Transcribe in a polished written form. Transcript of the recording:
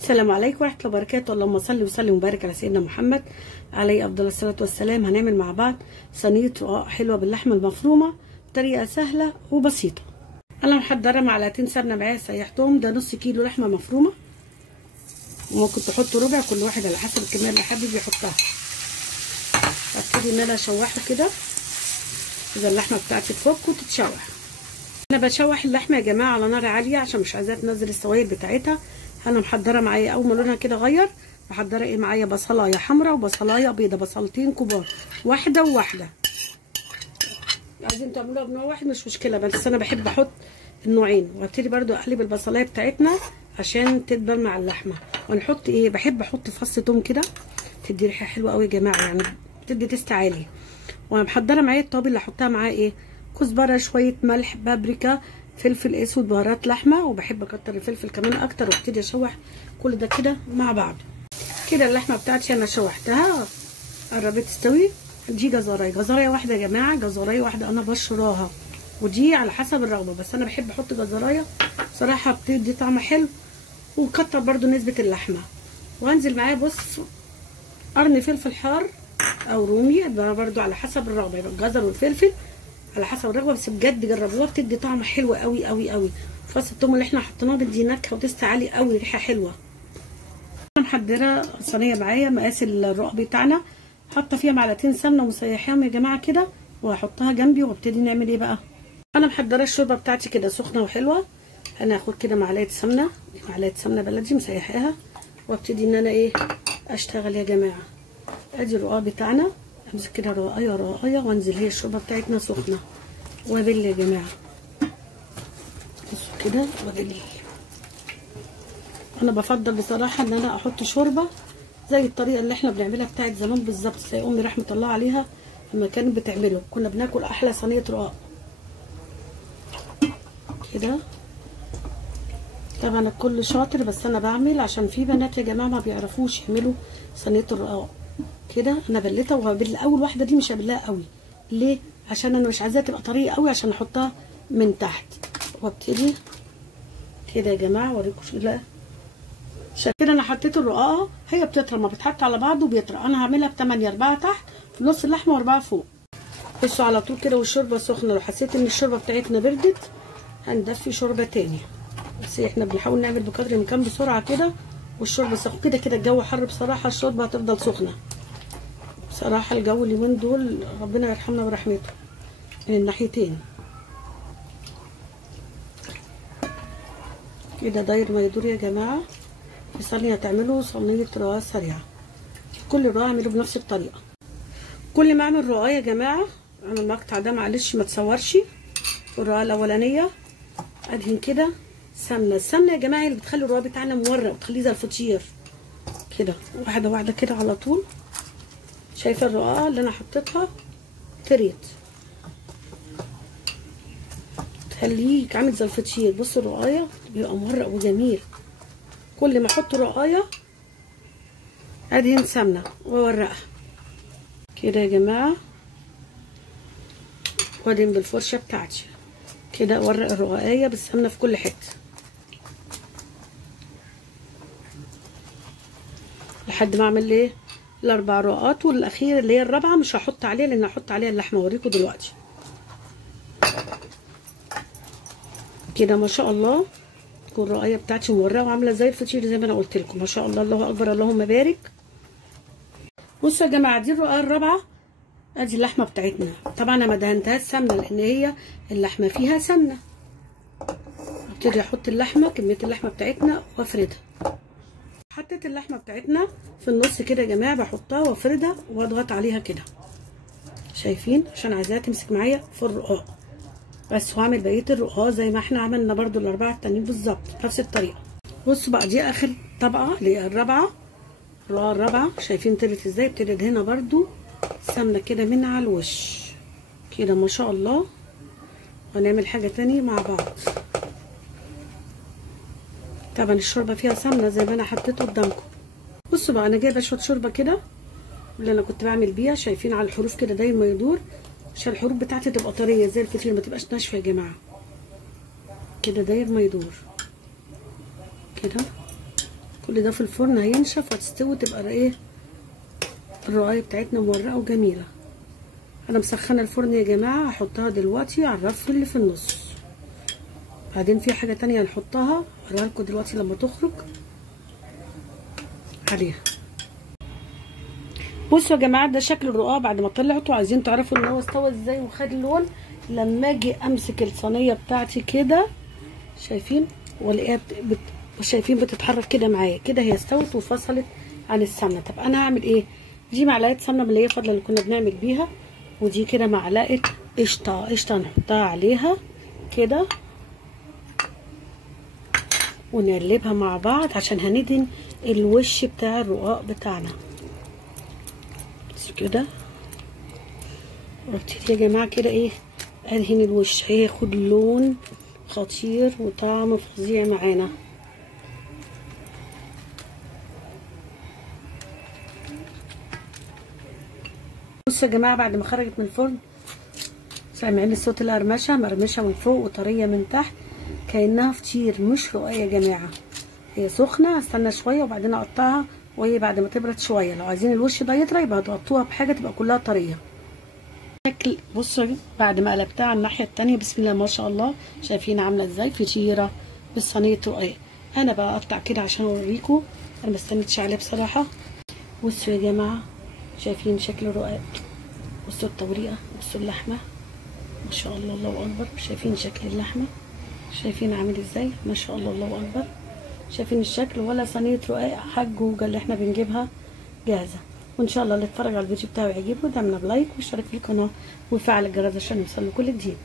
السلام عليكم ورحمه الله وبركاته. اللهم صل وسلم وبارك على سيدنا محمد عليه افضل الصلاه والسلام. هنعمل مع بعض صينيه رقاق حلوه باللحمه المفرومه بطريقه سهله وبسيطه. انا محضره معلقتين سمنه معايا سيحتهم، ده نص كيلو لحمه مفرومه، وممكن تحطوا ربع، كل واحد على حسب الكميه اللي حابب يحطها. هبتدي ان انا اشوحه كده اذا اللحمه بتاعتي تفك وتتشوح. انا بشوح اللحمه يا جماعه على نار عاليه عشان مش عايزاها تنزل السوائل بتاعتها. انا محضره معايا اول ما لونها كده غير، محضره ايه معايا؟ بصلايه حمراء وبصلايه بيضه، بصلتين كبار، واحده وواحده. عايزين تعملوها بنوع واحد مش مشكله، بس انا بحب احط النوعين. وهبتدي برده اقلب البصلايه بتاعتنا عشان تدبل مع اللحمه. ونحط ايه؟ بحب احط فص توم كده، تدي ريحه حلوه قوي يا جماعه، يعني بتدي تيست عالي. وانا محضره معايا التوابل اللي هحطها معاه ايه؟ كزبره، شويه ملح، بابريكا، فلفل اسود، بهارات لحمه، وبحب اكتر الفلفل كمان اكتر. وابتدي اشوح كل ده كده مع بعض. كده اللحمه بتاعتي انا شوحتها قربت تستوي. دي جزرايه واحده يا جماعه، جزرايه واحده انا بشراها، ودي على حسب الرغبه، بس انا بحب احط جزرايه صراحه بتدي طعم حلو وكتر برده نسبه اللحمه. وهنزل معايا بص قرن فلفل حار او رومي، ده برده على حسب الرغبه، يبقى الجزر والفلفل على حسب الرغبه، بس بجد جربوها بتدي طعم حلو قوي قوي قوي. فص الثوم اللي احنا حطيناه بيدي نكهه وتست عالي قوي، ريحه حلوه. انا محضره صينيه معايا مقاس الرقاق بتاعنا، حاطه فيها معلقتين سمنه ومسيحاهم يا جماعه كده، وهحطها جنبي. وابتدي نعمل ايه بقى؟ انا محضره الشوربه بتاعتي كده سخنه وحلوه. انا هاخد كده معلقه سمنه، معلقه سمنه بلدي مسيحاها، وابتدي ان انا ايه اشتغل يا جماعه. ادي الرقاق بتاعنا، امسك كده رقايه رقايه وانزل، هي الشوربه بتاعتنا سخنه، وابل يا جماعه. بصوا كده وابل. انا بفضل بصراحه ان انا احط شوربه زي الطريقه اللي احنا بنعملها بتاعت زمان بالظبط، زي امي رحمه الله عليها لما كانت بتعمله، كنا بناكل احلى صينيه رقاق كده. طبعا الكل شاطر، بس انا بعمل عشان في بنات يا جماعه ما بيعرفوش يعملوا صينيه الرقاق كده. انا بلتها، وهبل اول واحده دي مش هبلها قوي. ليه؟ عشان انا مش عايزاها تبقى طريه قوي عشان احطها من تحت. وابتدي كده يا جماعه اوريكم كده. كده انا حطيت الرقاقه، هي بتطرى ما بتحط على بعض وبيطرى. انا هعملها ب8، 4 تحت نص اللحمه و4 فوق. بصوا على طول كده والشوربه سخنه. لو حسيت ان الشوربه بتاعتنا بردت هندفي شوربه تاني، بس احنا بنحاول نعمل بقدر الامكان بسرعه كده. والشوربه سخنه كده كده، الجو حر بصراحه، الشوربه هتفضل سخنه بصراحه. الجو اليومين دول ربنا يرحمنا ورحمته من الناحيتين كده. داير ما يدور يا جماعه. في ثانيه تعملوا صينيه رقاق سريعه. كل رقاق اعمله بنفس الطريقه. كل ما اعمل رقاق يا جماعه، انا المقطع ده معلش ما تصورش، الرقاق الاولانيه ادهن كده سمنه. السمنه يا جماعه اللي بتخلي الرقاق بتاعنا مورق وتخليه زي الفطير كده، واحده واحده كده على طول. شايفه الرقاقه اللي انا حطيتها طريت، تخليك عامل زي الفطير. بصوا الرقايه بيبقى مورق وجميل. كل ما احط رقايه ادهن سمنه واورقها كده يا جماعه، وادهن بالفرشه بتاعتي كده، اورق الرقاقيه بالسمنه في كل حته لحد ما اعمل ايه ال4 رقاقات. والاخيره اللي هي الرابعه مش هحط عليها لان هحط عليها اللحمه، اوريكم دلوقتي كده. ما شاء الله الرقايه بتاعتي مورقه وعامله زي الفطير زي ما انا قلت لكم. ما شاء الله، الله اكبر، اللهم بارك. بصوا يا جماعه، دي الرقايه الرابعه. ادي اللحمه بتاعتنا. طبعا انا ما دهنتهاش سمنه لان هي اللحمه فيها سمنه. ابتدي احط اللحمه، كميه اللحمه بتاعتنا وافردها. حطيت اللحمه بتاعتنا في النص كده يا جماعه، بحطها وافردها واضغط عليها كده، شايفين؟ عشان عايزاها تمسك معايا في الرقاق بس. وهعمل بقيه الرقاق زي ما احنا عملنا برده ال4 التانيين بالظبط نفس الطريقه. بصوا بقى دي اخر طبقه اللي هي الرابعه، الرقاقه الرابعه. شايفين طلعت ازاي؟ ابتدي ادهنها برده سمنه كده من على الوش كده. ما شاء الله. هنعمل حاجه تانية مع بعض. طبعا الشوربه فيها سمنه زي ما انا حطيته قدامكم. بصوا بقى، انا جايبه شويه شوربه كده اللي انا كنت بعمل بيها، شايفين على الحروف كده داير ما يدور، عشان الحروف بتاعتي تبقى طريه زي الفطير ما تبقاش ناشفه يا جماعه كده. داير ما يدور كده كل ده في الفرن هينشف وهتستوي، تبقى ايه الرقايه بتاعتنا مورقه وجميله. انا مسخنه الفرن يا جماعه، هحطها دلوقتي على الرف اللي في النص. بعدين في حاجه تانية هنحطها هوريها لكم دلوقتي لما تخرج عليها. بصوا يا جماعه ده شكل الرقاق بعد ما طلعت، وعايزين تعرفوا ان هو استوى ازاي وخد اللون. لما اجي امسك الصينيه بتاعتي كده شايفين والاقيها شايفين بتتحرك كده معايا كده، هي استوت وفصلت عن السمنه. طب انا هعمل ايه؟ دي معلقه سمنه من اللي هي فاضله اللي كنا بنعمل بيها، ودي كده معلقه قشطه هنحطها عليها كده ونقلبها مع بعض عشان هندهن الوش بتاع الرقاق بتاعنا. بس كده وابتدي يا جماعه كده ايه ادهن الوش، هياخد لون خطير وطعم فظيع معانا. بصوا يا جماعه بعد ما خرجت من الفرن سامعين الصوت القرمشه، مرمشه من فوق وطريه من تحت كانها فطير مش رقاق يا جماعه. هي سخنه، هستنى شويه وبعدين اقطعها وهي بعد ما تبرد شويه. لو عايزين الوش ده يطرى يبقى تغطوها بحاجه تبقى كلها طريه. شكل بصوا بعد ما قلبتها على الناحيه التانيه بسم الله ما شاء الله، شايفين عامله ازاي فطيره بالصينيه رقاق. انا بقى اقطع كده عشان اوريكم، انا ما استنيتش عليه بصراحه. بصوا يا جماعه شايفين شكل الرقاق، بصوا التوريقه، بصوا اللحمه ما شاء الله الله اكبر. شايفين شكل اللحمه، شايفين عامل ازاي ما شاء الله الله اكبر. شايفين الشكل ولا صينيه رقاق حجوجه اللي احنا بنجيبها جاهزه. وان شاء الله اللي اتفرج على الفيديو بتاعي يعجبه دعمنا بلايك واشترك في القناه وفعل الجرس عشان يوصل له كل جديد.